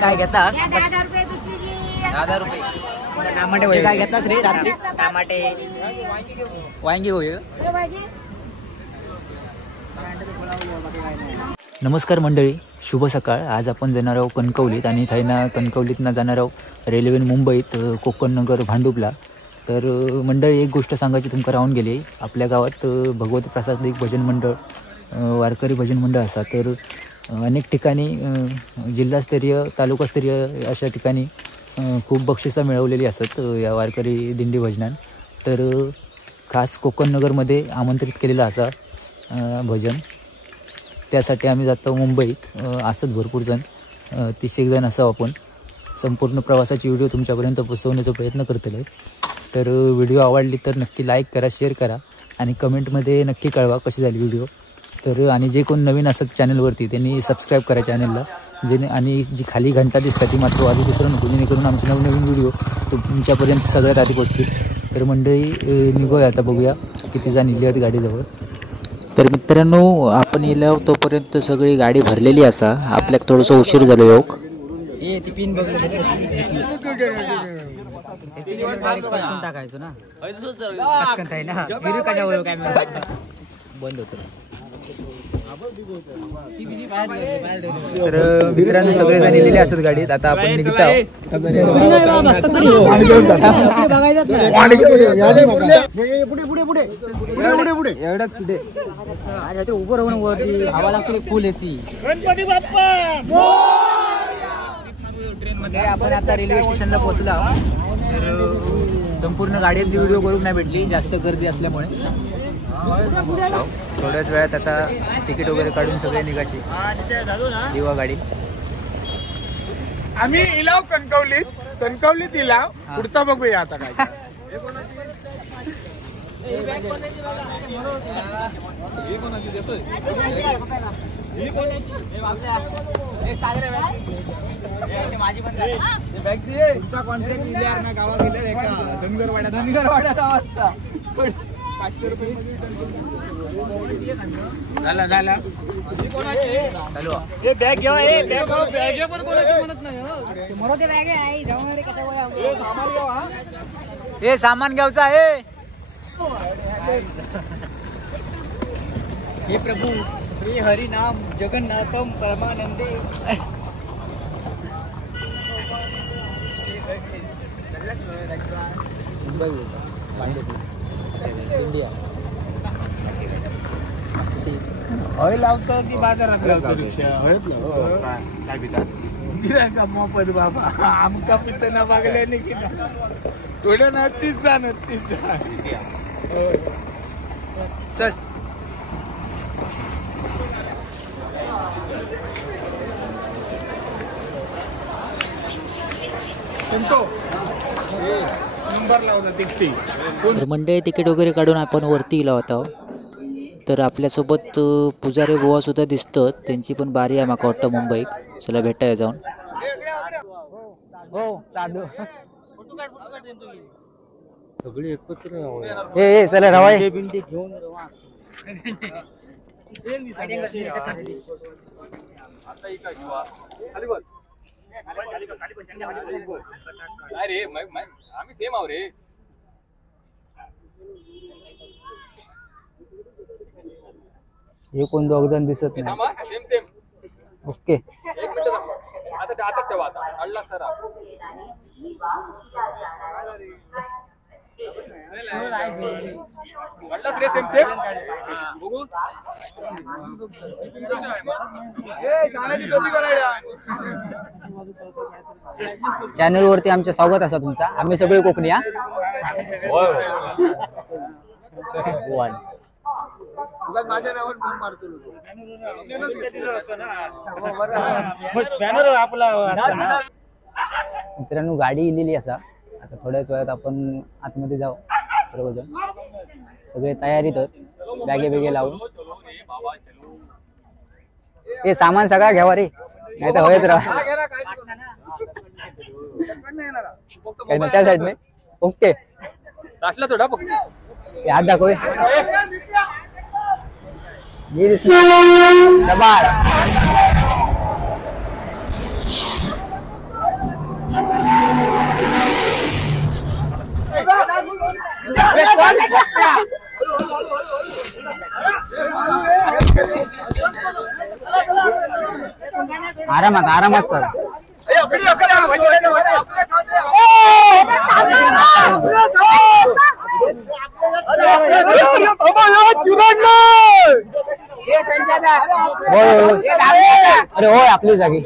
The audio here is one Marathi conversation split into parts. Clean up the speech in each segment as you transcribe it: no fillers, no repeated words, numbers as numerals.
काय घेतास? 10 रुपये. टमाटे काय घेतास रे रात्री? टमाटे वांगी होय. नमस्कार मंडळी, शुभ सकाळ. आज आपण जाणार आहोत कणकवलीत आणि थैना कणकवलीतनं जाणार आहोत रेल्वेने मुंबईत कोकण नगर भांडुपला. तर मंडळी एक गोष्ट सांगायची तुमका राहून गेली. आपल्या गावात भगवती प्रसाद एक भजन मंडळ वारकरी भजन मंडळ असा. तर अनेक ठिकाणी जिल्हास्तरीय तालुकास्तरीय अशा ठिकाणी खूप बक्षिसं मिळवलेली असतात या वारकरी दिंडी भजनान. तर खास कोकण नगरमध्ये आमंत्रित केलेला असा भजन. त्यासाठी आम्ही जातो मुंबईत. असत भरपूर जण 30 जण असावं आपण. संपूर्ण प्रवासाची व्हिडिओ तुमच्यापर्यंत पोहोचवण्याचा प्रयत्न करतलो. तर व्हिडिओ आवडली तर नक्की लाईक करा, शेअर करा आणि कमेंटमध्ये नक्की कळवा कशी झाली व्हिडिओ. तर आणि जे कोण नवीन असत चॅनलवरती त्यांनी सबस्क्राईब करा चॅनलला. आणि जी खाली घंटा दिसतात ती मात्र आधी दुसरं नको, जेणेकरून आमचे नवनवीन व्हिडिओ तुमच्यापर्यंत सगळ्यात आधी पोहोचतील. तर मंडळी निघूया आता, बघूया किती जण निघली आहेत गाडीजवळ. तर मित्रांनो आपण येलो तोपर्यंत सगळी गाडी भरलेली असा. आपल्याक थोडंसं उशीर झालो योग. टाकायचो ना बंद होतं. तर मित्रांनो सगळेजण लिहिलेले असतात गाडीत. आता आपण निघत आहोत. उभं राहून वरती हवा लागते फुल एसी. ट्रेन मध्ये आपण आता रेल्वे स्टेशनला पोहोचला. तर संपूर्ण गाडीतली व्हिडिओ करून नाही भेटली, जास्त गर्दी असल्यामुळे. थोड्याच वेळात आता तिकीट वगैरे काढून सगळे निघायची किंवा गाडी. आम्ही इलाव कणकवलीत इलाव. पुढचा बघूया आता काय. माझी धनगरवाड्याचा वाजता 500 रुपये झाला झाला. बॅग घ्या. बॅग पण कोणाची म्हणत नाही. हे सामान घ्यायचं आहे. हे प्रभू श्री हरी नाम जगन्नाथम परमानंदे. इंडिया हय लावतो की बाजारात लावतो रिक्षा? हयत लावतो. काय पितात गिरायका मोफत बाबा. आमका पित ना बागल्याने की ना थोड्या ना 30 जा. चल तर मंडळी तिकीट वगैरे काढून आपण वरती गेलो होतो. तर आपल्यासोबत पुजारी बुवा सुद्धा दिसतात. त्यांची पण बारी आहे माका वाटतं मुंबईत. चला भेटायला जाऊन. हो साधू सगळी एकत्र चला रवाय बिंडी घेऊन अरे आम्ही सेम आहो रे. हे कोण दोघ जण दिसत नाही. Same okay. एक मिनिट आता ठेवा. आता अल्ला सरा बघू. चॅनल वरती आमचे स्वागत असा तुमचा. आम्ही सगळे कोकणी. माझ्या नावावर फोन मारतो. मित्रांनो गाडी इलेली असा. आता थोड्याच वेळात आपण आतमध्ये जाऊ. सर्वजण सगळे तयारीत बॅगे बेगे लावून. हे सामान सगळा घ्यावा रे, नाही तर हवेत राहा. काही नाही त्या साईडने. ओके थोडा हात दाखव. आरामात आरामात चल. अरे होय आपली जागी.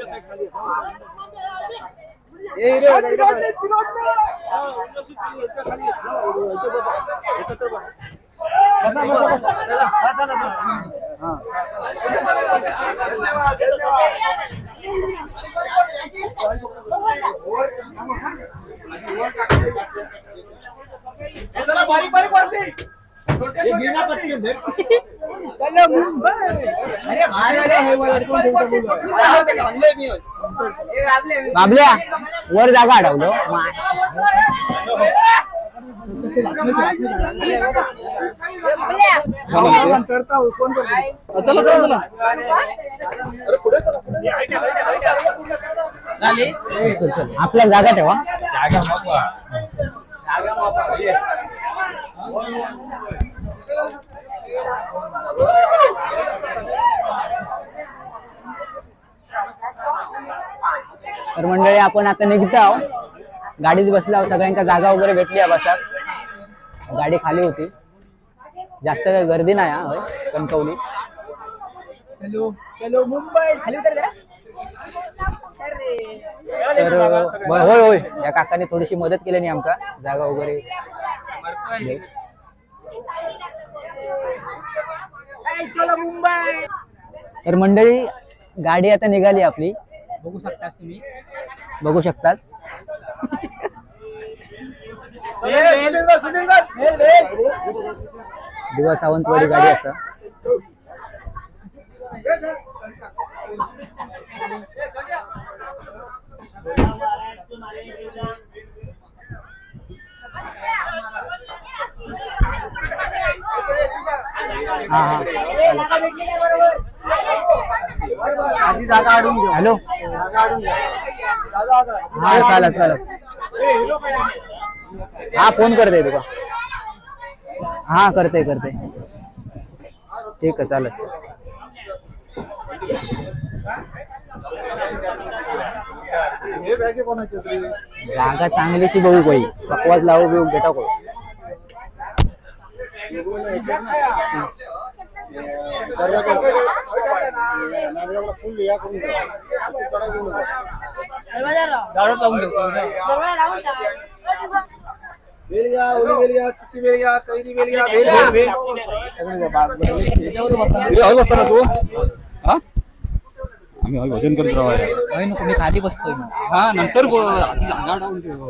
बाबल्या वर जागा अडवलो. आपल्या जागा ठेवा. तर मंडळी आपण आता निघतो आहोत. गाडीत बसलो आहोत. सगळ्यांका जागा वगैरे भेटली आहे बसात. गाडी खाली होती. जास्त काही गर्दी नाही हा कणकवली. चलो चलो मुंबई खाली उतर. तर होय होय या काकाने थोडीशी मदत केली नाही आमका जागा वगैरे. चलो मुंबई. तर मंडळी गाडी आता निघाली आपली. बघू शकतास तुम्ही. बघू शकतास. दिवा सावंतवाडी गाडी असा. आधी जागा अडून घेऊ. हॅलो हा चालत चालत. हा फोन करते तुका. हा करते करते. ठीक आहे चालत. जागा चांगलीशी बघू काही पकवाज लावू बिऊ घेटा को. आम्ही भजन करत राहू. नको मी खाली बसतोय. हा नंतर जागा डाऊन ठेव.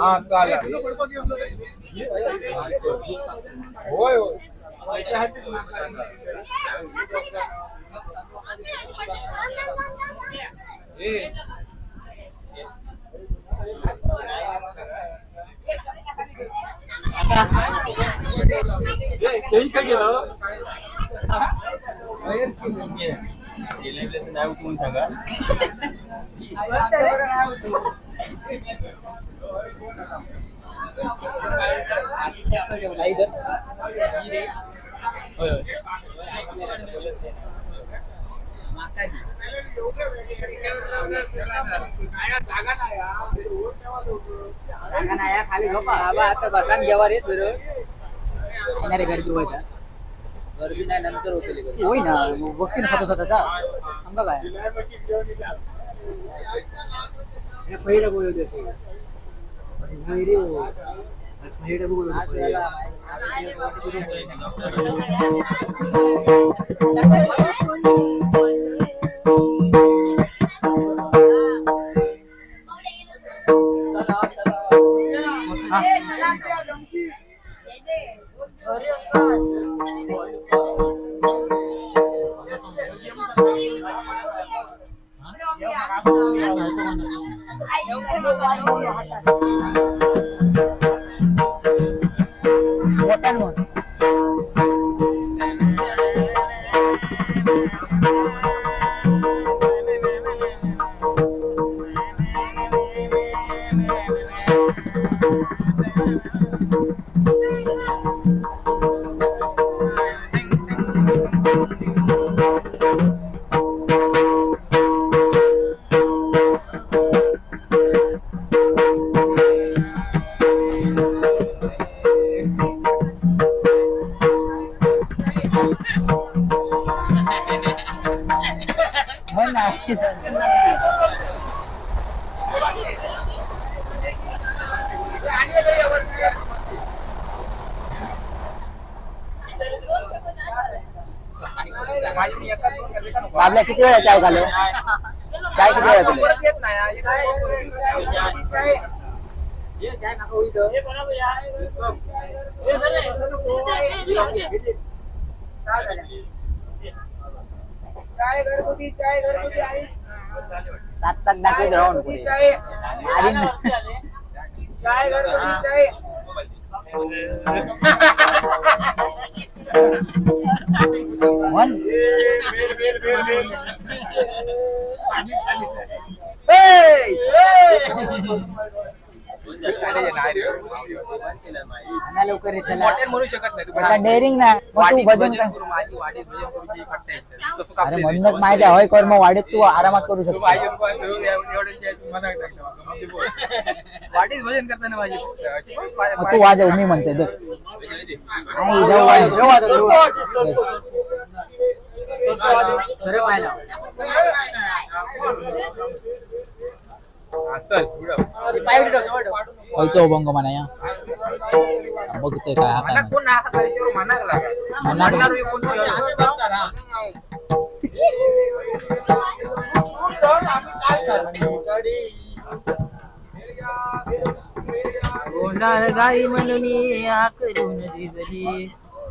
हा चालेल. होय होय. चेंज का केलं नाही उठवून सांगा. खाली झोपा आता बसान घ्यावा रे सर. येणारे गर्दी व्हायचा. गर्दी नाही नंतर होते होई ना बघतील खातो स्वतःचा थांबा काय पहिला बोलत आपल्या किती वेळा चाय घालो चाय किती वेळा पिली? सात तक दाखवत राहून पुढे आली ना. लवकर म्हणू शकत नाही डेअरिंग ना भजन अरे म्हणूनच माहिती आहे कर मग वाढीत तू आरामात करू शकतो. वाढीच भजन करताना माझी तू वाजव मी म्हणते खयचो अभंग म्हणा या बघतोय काय आता गाई म्हणून करून दिली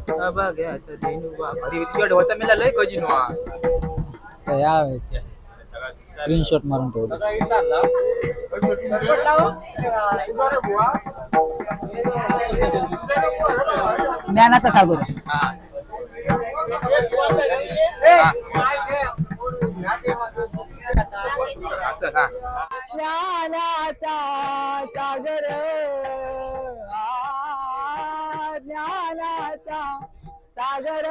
बघ्याचं देणूबा अरे होता मला लय कजिनो स्क्रीनशॉट मारून ठेवलं. ज्ञानाचा सागर ज्ञानाचा सागर ज्ञानाचा सागर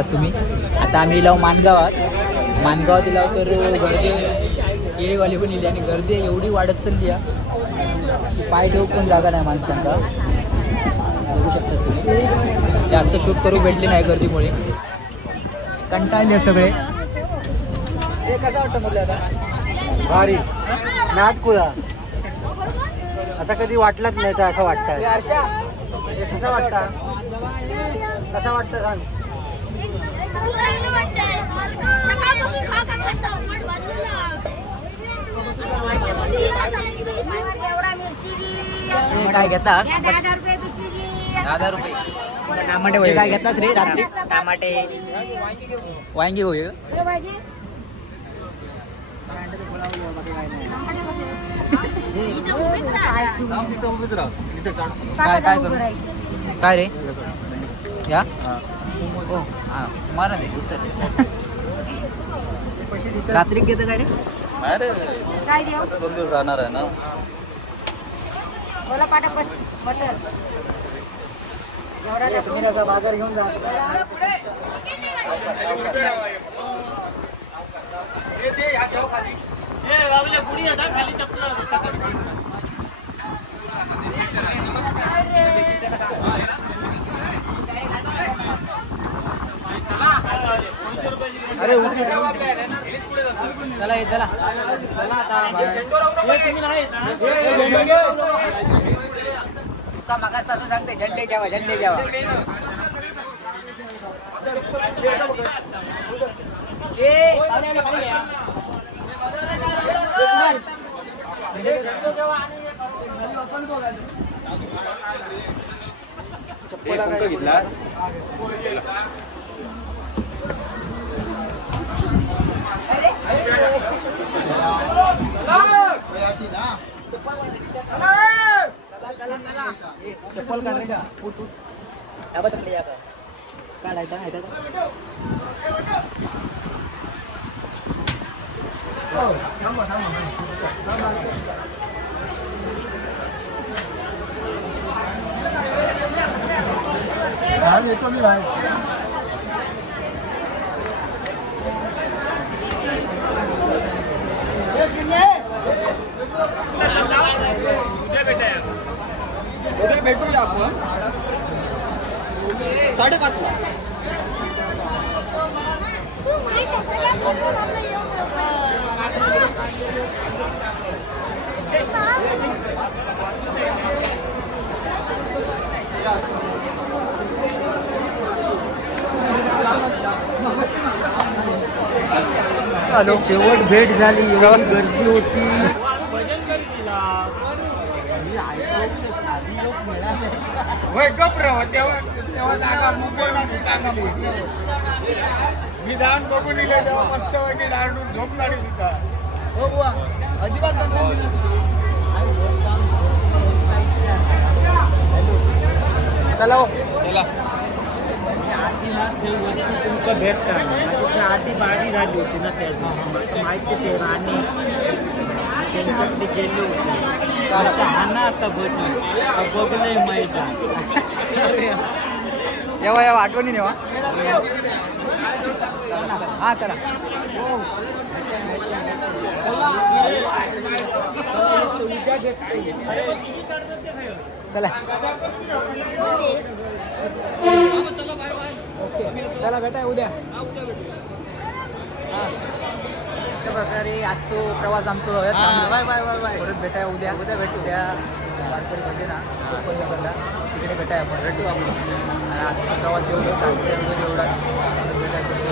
शकतास तुम्ही. आता आम्ही इलाव मानगावात इलाव तर गर्दी केळीवाली पण इली आणि गर्दी एवढी वाढत चालली आहे की पाय ठेवू पण जागा नाही माणसांना. बघू शकतास तुम्ही. जास्त शूट करू भेटले नाही गर्दीमुळे. कंटाळले सगळे. हे कसं वाटतं मुलं आता? भारी नादकुळा असं कधी वाटलंच नाही तर असं वाटतं. कसं वाटतं सांग. काय घेतास? 10 रुपये. टमाटे काय घेतास रे रात्री? टमाटे वांगी होय. काय काय करू? काय रे या हो हां मारा दे उत्तर. रात्री घेतं काय रे? दोन दिवस राहणार आहे ना. बाजार घेऊन जा. अरे चला ये चला आता मागासपासून सांगते झेंडे घ्यावा. चप्पल घेतला. चप्पल काढ रे का? उठ या बघ या का काढायचा आहे उद्या भेटूया आपण 5:30ला. हॅलो. शेवट भेट झाली. एवढी गर्दी होती. तेव्हा जागा मोकळी. मी जाऊन बघून इले तेव्हा मस्त वगैरे दांडून झोप काढी तिथं. हो बुवा अजिबात चला हो. तुमचं भेटतं आधी बारी झाली होती ना त्या माहिती ते राणी त्यांच्याकडे गेले होते. हाना आता बघलंय मैदान. येवा आठवणी नेवा. हा चला उद्या भेटतो. चला ओके चला भेटाय उद्या. अशा प्रकारे आजचो प्रवास आमचो परत भेटाय उद्या भेटू. उद्या वारकरी म्हणजे ना कोकणनगरला तिकडे भेटाय आपण. भेटू आपण. आणि आजचा प्रवास एवढंच. आजच्या एवढाच भेटायचं.